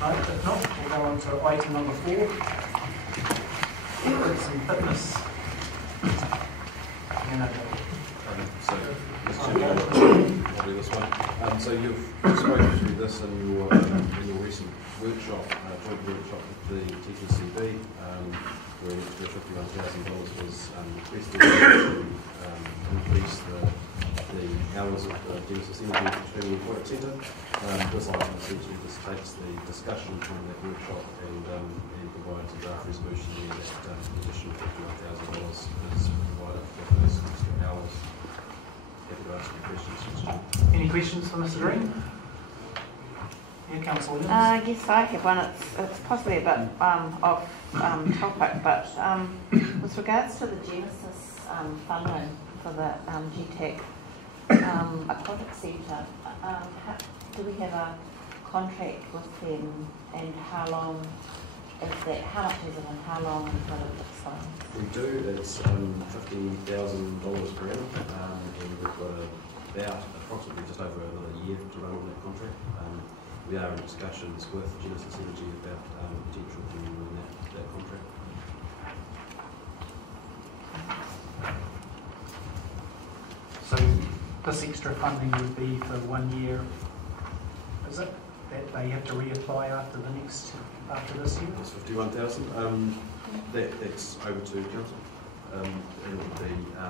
No, if not, we'll go on to item number 4. Fitness and fitness. So, Mr. Chairman, I'll do this one. So you've spoken through this in your recent workshop, joint workshop with the TTCB, where an extra $51,000 was requested to increase the hours of the Genesis Energy Training and Product Centre. This item essentially just takes the discussion from that workshop and provides a draft resolution where that additional $51,000 is provided for those extra hours. Happy to answer your questions, Mr. Chairman. Any questions for Mr. Green? Yeah, Councillor Williams? Yes, I have one. It's possibly a bit off topic, but with regards to the Genesis funding for the GTEC Aquatic Centre, do we have a contract with them, and how long is that? How much is it, and how long will it expire? We do. It's $50,000 per annum, and we've got about approximately just over another year to run on that contract. We are in discussions with Genesis Energy about potential renewal in that contract. So this extra funding would be for 1 year, is it? That they have to reapply after this year? It's 51,000. That's over to council. And it would be, I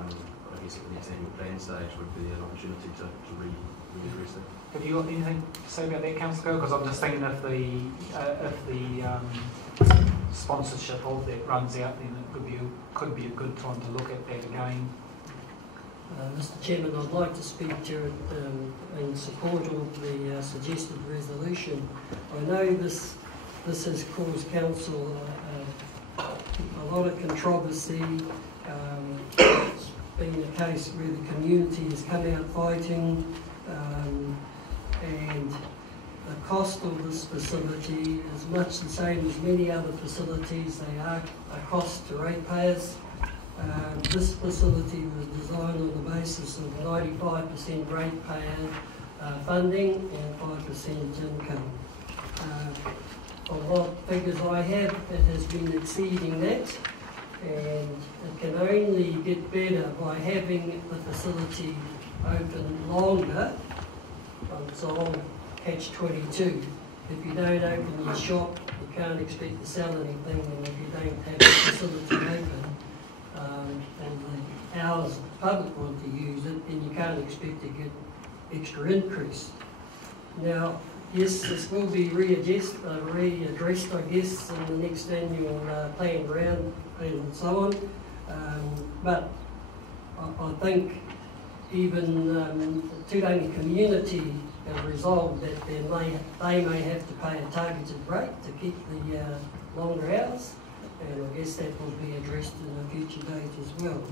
guess at the next annual plan stage would be an opportunity to readdress that. Have you got anything to say about that, Councillor? Because I'm just thinking if the sponsorship of that runs out, then it could be a good time to look at that again. Mr. Chairman, I'd like to speak to it in support of the suggested resolution. I know this has caused council a lot of controversy. It's been a case where the community has come out fighting, and the cost of this facility is much the same as many other facilities. They are a cost to ratepayers. This facility was designed on the basis of 95% ratepayer funding and 5% income. On what figures I have, it has been exceeding that, and it can only get better by having the facility open longer. It's all catch-22. If you don't open your shop, you can't expect to sell anything, and if you don't have the facility open, and the hours the public want to use it, then you can't expect to get extra increase. Now, yes, this will be readdressed, I guess, in the next annual plan round and so on. But I think even the Turangi community have resolved that they may have to pay a targeted rate to keep the longer hours. And I guess that will be addressed in a future date as well.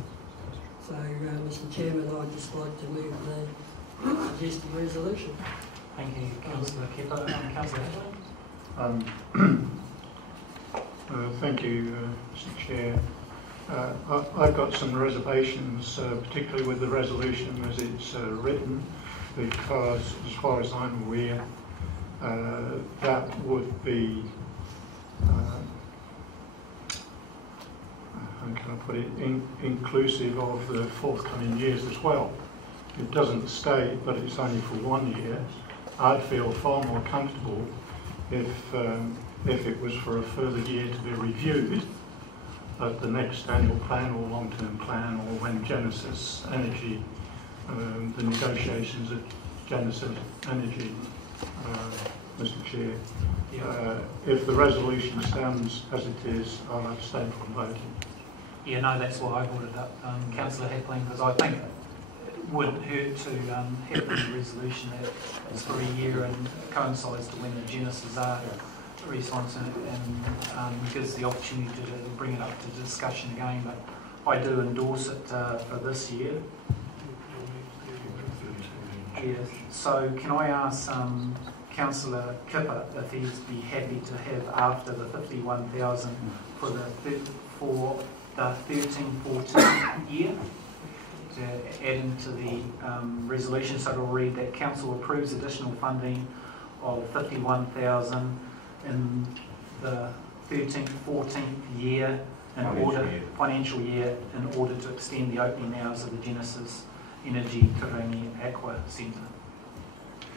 So, Mr. Chairman, I'd just like to move the suggested resolution. Thank you, Councillor Kepper. Councillor thank you, Mr. Chair. I've got some reservations, particularly with the resolution as it's written, because as far as I'm aware, that would be how can I put it, inclusive of the forthcoming years as well. It doesn't state, but it's only for 1 year. I'd feel far more comfortable if it was for a further year to be reviewed at the next annual plan or long-term plan, or when Genesis Energy, the negotiations at Genesis Energy, Mr. Chair. If the resolution stands as it is, I'll abstain from voting. Yeah, no, that's why I brought it up, Councillor Hackling, because I think it wouldn't hurt to have the resolution that is for a year and coincides to when the Genesis are response, and gives the opportunity to bring it up to discussion again. But I do endorse it for this year. Yeah. So can I ask Councillor Kipper if he'd be happy to have after the 51,000 for the 13-14 year to add into the resolution, so it'll read that Council approves additional funding of 51,000 in the 13th, 14th year financial year in order to extend the opening hours of the Genesis Energy Turangi Aqua Centre.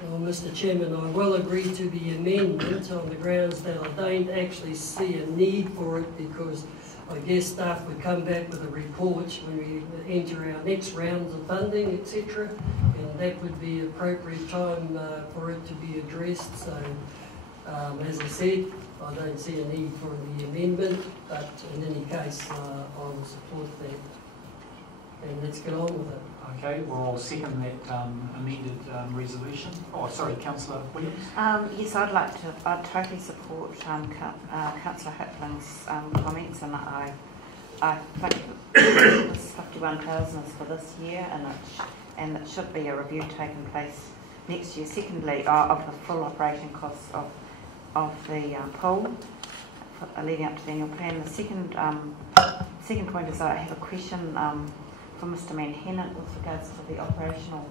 Well, Mr. Chairman, I will agree to the amendment on the grounds that I don't actually see a need for it, because I guess staff would come back with a report when we enter our next rounds of funding, etc., and that would be appropriate time for it to be addressed. So, as I said, I don't see a need for the amendment, but in any case, I will support that. And let's get on with it. Okay, well, I'll second that amended resolution. Oh, sorry, Councillor Williams. Yes, I'd totally support Councillor Hipling's comments, and I think this 51,000 is for this year, and it should be a review taking place next year. Secondly, of the full operating costs of the pool leading up to the annual plan. The second point is I have a question for Mr. Manhennett with regards to the operational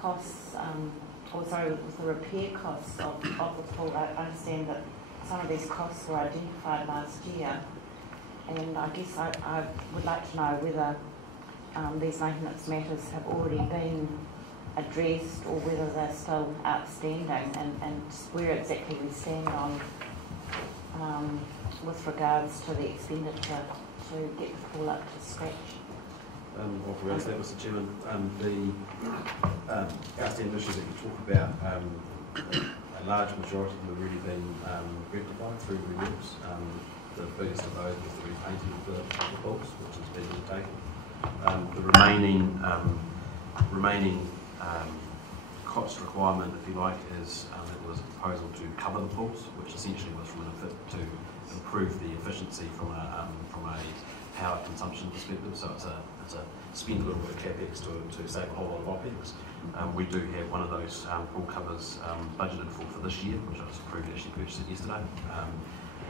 costs, also with the repair costs of the pool. I understand that some of these costs were identified last year, and I guess I would like to know whether these maintenance matters have already been addressed or whether they're still outstanding, and where exactly we stand on with regards to the expenditure to get the pool up to scratch. Well, for that, Mr. Chairman, the outstanding issues that you talk about, a large majority of them have already been rectified through renewals. The biggest of those was the repainting of the pools, which has been undertaken. The remaining cost requirement, if you like, is there was a proposal to cover the pools, which essentially was to improve the efficiency from a power consumption perspective. So it's a spend a little bit of capex to save a whole lot of OPEX. We do have one of those pool covers budgeted for this year, which I was approved to actually purchase it yesterday.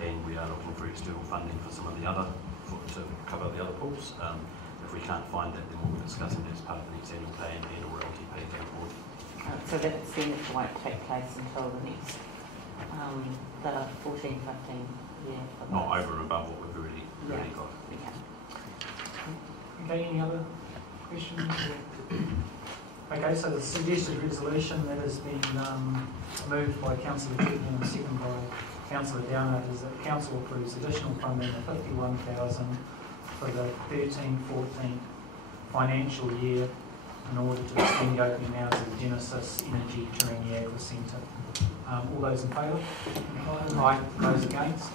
And we are looking for external funding for some of the other, to cover the other pools. If we can't find that, then we'll be discussing that as part of the next annual plan and or LTP going forward. So that expenditure won't take place until the next, the 14-15 year. Not over and above what we've already got. Yeah. Okay, any other questions? Okay, so the suggested resolution that has been moved by Councillor Keating and seconded by Councillor Downer is that Council approves additional funding of 51,000 for the 13-14 financial year in order to extend the opening hours of the Genesis Energy Turangi Aqua Centre. All those in favour? Aye. Those against?